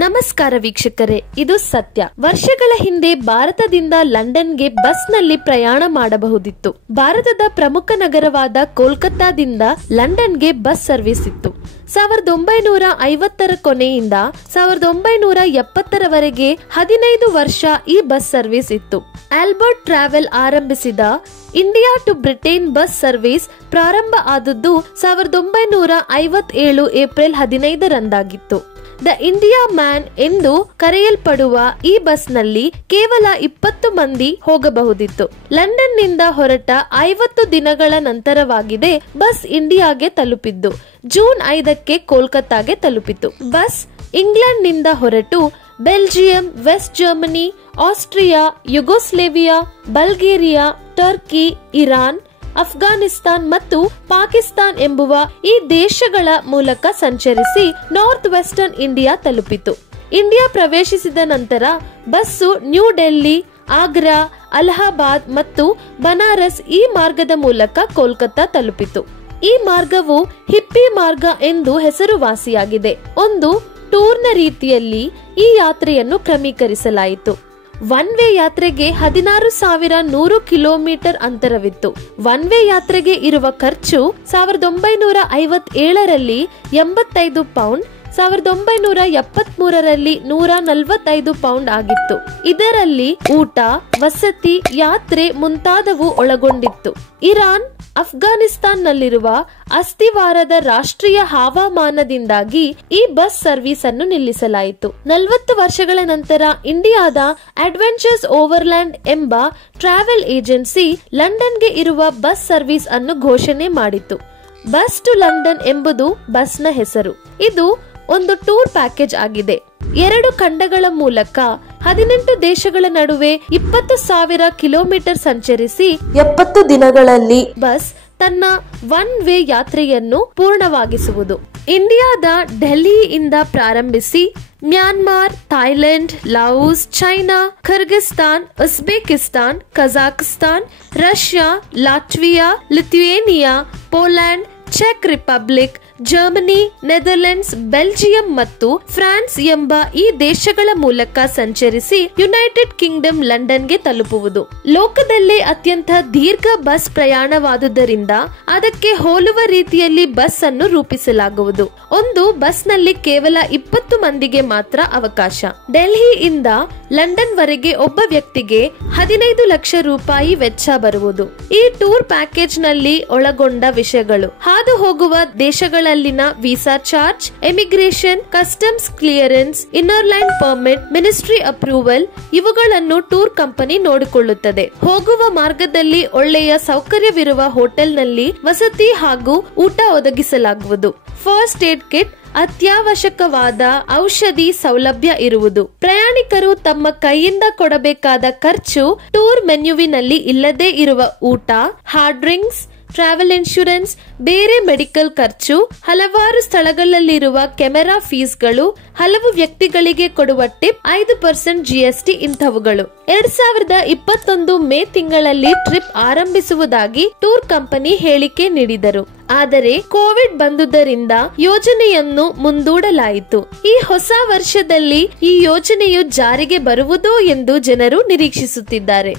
ನಮಸ್ಕಾರ ವೀಕ್ಷಕರೇ, ಇದು ಸತ್ಯ. ವರ್ಷಗಳ ಹಿಂದೆ ಭಾರತದಿಂದ ಲಂಡನ್ಗೆ ಬಸ್ ನಲ್ಲಿ ಪ್ರಯಾಣ ಮಾಡಬಹುದಿತ್ತು. ಭಾರತದ ಪ್ರಮುಖ ನಗರವಾದ ಕೋಲ್ಕತ್ತಾದಿಂದ ಲಂಡನ್ಗೆ ಬಸ್ ಸರ್ವಿಸ್ ಇತ್ತು. 1950ರ ಕೊನೆಯಿಂದ 1970ರವರೆಗೆ 15 ವರ್ಷ ಈ ಬಸ್ ಸರ್ವಿಸ್ ಇತ್ತು. ಆಲ್ಬರ್ಟ್ ಟ್ರಾವೆಲ್ ಆರಂಭಿಸಿದ India to Britain bus service ಪ್ರಾರಂಭ ಆದದ್ದು 1957 ಏಪ್ರಿಲ್ 15ರಂದಾಗಿತ್ತು. ದ ಇಂಡಿಯಾ ಮ್ಯಾನ್ ಎಂದು ಕರೆಯಲ್ಪಡುವ ಈ ಬಸ್ನಲ್ಲಿ ಕೇವಲ 20 ಮಂದಿ ಹೋಗಬಹುದಿತ್ತು. ಲಂಡನ್ನಿಂದ ಹೊರಟ 50 ದಿನಗಳ ನಂತರವಾಗಿದೆ ಬಸ್ ಇಂಡಿಯಾಗೆ ತಲುಪಿದ್ದು. ಜೂನ್ 5ಕ್ಕೆ ಕೋಲ್ಕತ್ತಾಗೆ ತಲುಪಿತು. ಬಸ್ ಇಂಗ್ಲೆಂಡ್ನಿಂದ ಹೊರಟು Belgium, west Germany, Austria, Yugoslavia, Bulgaria, Turkey, Iran, Afghanistan ಮತ್ತು ಪಾಕಿಸ್ತಾನ್ ಎಂಬುವ ಈ ದೇಶಗಳ ಮೂಲಕ ಸಂಚರಿಸಿ ನಾರ್ತ್ ವೆಸ್ಟರ್ನ್ ಇಂಡಿಯಾ ತಲುಪಿತು. ಇಂಡಿಯಾ ಪ್ರವೇಶಿಸಿದ ನಂತರ ಬಸ್ಸು ನ್ಯೂ ಡೆಲ್ಲಿ, ಆಗ್ರಾ, ಅಲಹಾಬಾದ್ ಮತ್ತು ಬನಾರಸ್ ಈ ಮಾರ್ಗದ ಮೂಲಕ ಕೋಲ್ಕತ್ತಾ ತಲುಪಿತು. ಈ ಮಾರ್ಗವು ಹಿಪ್ಪಿ ಮಾರ್ಗ ಎಂದು ಹೆಸರುವಾಸಿಯಾಗಿದೆ. ಒಂದು ಟೂರ್ನ ರೀತಿಯಲ್ಲಿ ಈ ಯಾತ್ರೆಯನ್ನು ಕ್ರಮೀಕರಿಸಲಾಯಿತು. ಒನ್ ವೇ ಯಾತ್ರೆಗೆ 16,100 ಕಿಲೋಮೀಟರ್ ಅಂತರವಿತ್ತು. ಒನ್ ವೇ ಯಾತ್ರೆಗೆ ಇರುವ ಖರ್ಚು 1957ರಲ್ಲಿ 85 ಪೌಂಡ್, 1973ರಲ್ಲಿ 145 ಪೌಂಡ್ ಆಗಿತ್ತು. ಇದರಲ್ಲಿ ಊಟ, ವಸತಿ, ಯಾತ್ರೆ ಮುಂತಾದವು ಒಳಗೊಂಡಿತ್ತು. ಇರಾನ್, ಅಫ್ಘಾನಿಸ್ತಾನ್ ನಲ್ಲಿರುವ ಅಸ್ಥಿವಾರದ ರಾಷ್ಟ್ರೀಯ ಹವಾಮಾನದಿಂದಾಗಿ ಈ ಬಸ್ ಸರ್ವಿಸ್ ಅನ್ನು ನಿಲ್ಲಿಸಲಾಯಿತು. 40 ವರ್ಷಗಳ ನಂತರ ಇಂಡಿಯಾದ ಅಡ್ವೆಂಚರ್ಸ್ ಓವರ್ಲ್ಯಾಂಡ್ ಎಂಬ ಟ್ರಾವೆಲ್ ಏಜೆನ್ಸಿ ಲಂಡನ್ಗೆ ಇರುವ ಬಸ್ ಸರ್ವಿಸ್ ಅನ್ನು ಘೋಷಣೆ ಮಾಡಿತು. ಬಸ್ ಟು ಲಂಡನ್ ಎಂಬುದು ಬಸ್ನ ಹೆಸರು. ಇದು ಒಂದು ಟೂರ್ ಪ್ಯಾಕೇಜ್ ಆಗಿದೆ. 2 ಖಂಡಗಳ ಮೂಲಕ 18 ದೇಶಗಳ ನಡುವೆ 20,000 ಕಿಲೋಮೀಟರ್ ಸಂಚರಿಸಿ 70 ದಿನಗಳಲ್ಲಿ ಬಸ್ ತನ್ನ ಒನ್ ವೇ ಯಾತ್ರೆಯನ್ನು ಪೂರ್ಣವಾಗಿಸುವುದು. ಇಂಡಿಯಾದ ಡೆಲ್ಲಿಯಿಂದ ಪ್ರಾರಂಭಿಸಿ Myanmar, Thailand, Laos, China, Kyrgyzstan, Uzbekistan, Kazakhstan, Russia, Latvia, Lithuania, Poland, ಚೆಕ್ ರಿಪಬ್ಲಿಕ್, ಜರ್ಮನಿ, ನೆದರ್ಲೆಂಡ್ಸ್, ಬೆಲ್ಜಿಯಂ ಮತ್ತು ಫ್ರಾನ್ಸ್ ಎಂಬ ಈ ದೇಶಗಳ ಮೂಲಕ ಸಂಚರಿಸಿ ಯುನೈಟೆಡ್ ಕಿಂಗ್ಡಮ್ ಲಂಡನ್ಗೆ ತಲುಪುವುದು. ಲೋಕದಲ್ಲೇ ಅತ್ಯಂತ ದೀರ್ಘ ಬಸ್ ಪ್ರಯಾಣವಾದುದರಿಂದ ಅದಕ್ಕೆ ಹೋಲುವ ರೀತಿಯಲ್ಲಿ ಬಸ್ ಅನ್ನು ರೂಪಿಸಲಾಗುವುದು. ಒಂದು ಬಸ್ನಲ್ಲಿ ಕೇವಲ 20 ಮಂದಿಗೆ ಮಾತ್ರ ಅವಕಾಶ. ಡೆಲ್ಲಿಯಿಂದ ಲಂಡನ್ ವರೆಗೆ ಒಬ್ಬ ವ್ಯಕ್ತಿಗೆ 15 ಲಕ್ಷ ರೂಪಾಯಿ ವೆಚ್ಚ ಬರುವುದು. ಈ ಟೂರ್ ಪ್ಯಾಕೇಜ್ ನಲ್ಲಿ ಒಳಗೊಂಡ ವಿಷಯಗಳು: ಹಾದು ಹೋಗುವ ದೇಶಗಳಲ್ಲಿನ visa charge, emigration, customs clearance, inner line permit, ministry approval ಇವುಗಳನ್ನು ಟೂರ್ ಕಂಪನಿ ನೋಡಿಕೊಳ್ಳುತ್ತದೆ. ಹೋಗುವ ಮಾರ್ಗದಲ್ಲಿ ಒಳ್ಳೆಯ ಸೌಕರ್ಯವಿರುವ ಹೋಟೆಲ್ನಲ್ಲಿ ವಸತಿ ಹಾಗೂ ಊಟ ಒದಗಿಸಲಾಗುವುದು. ಫಸ್ಟ್ ಏಡ್ ಕಿಟ್, ಅತ್ಯವಶ್ಯಕವಾದ ಔಷಧಿ ಸೌಲಭ್ಯ ಇರುವುದು. ಪ್ರಯಾಣಿಕರು ತಮ್ಮ ಕೈಯಿಂದ ಕೊಡಬೇಕಾದ ಖರ್ಚು ಟೂರ್ ಮೆನ್ಯುವಿನಲ್ಲಿ ಇಲ್ಲದೇ ಇರುವ ಊಟ, ಹಾರ್ಡ್ ಡ್ರಿಂಕ್ಸ್, ಟ್ರಾವೆಲ್ ಇನ್ಶೂರೆನ್ಸ್, ಬೇರೆ ಮೆಡಿಕಲ್ ಖರ್ಚು, ಹಲವಾರು ಸ್ಥಳಗಳಲ್ಲಿರುವ ಕೆಮೆರಾ ಫೀಸ್ಗಳು, ಹಲವು ವ್ಯಕ್ತಿಗಳಿಗೆ ಕೊಡುವ ಟಿಪ್, 5% GST ಇಂಥವುಗಳು. 2021 ಮೇ ತಿಂಗಳಲ್ಲಿ ಟ್ರಿಪ್ ಆರಂಭಿಸುವುದಾಗಿ ಟೂರ್ ಕಂಪನಿ ಹೇಳಿಕೆ ನೀಡಿದರು. ಆದರೆ ಕೋವಿಡ್ ಬಂದುದರಿಂದ ಯೋಜನೆಯನ್ನು ಮುಂದೂಡಲಾಯಿತು. ಈ ಹೊಸ ವರ್ಷದಲ್ಲಿ ಈ ಯೋಜನೆಯು ಜಾರಿಗೆ ಬರುವುದೋ ಎಂದು ಜನರು ನಿರೀಕ್ಷಿಸುತ್ತಿದ್ದಾರೆ.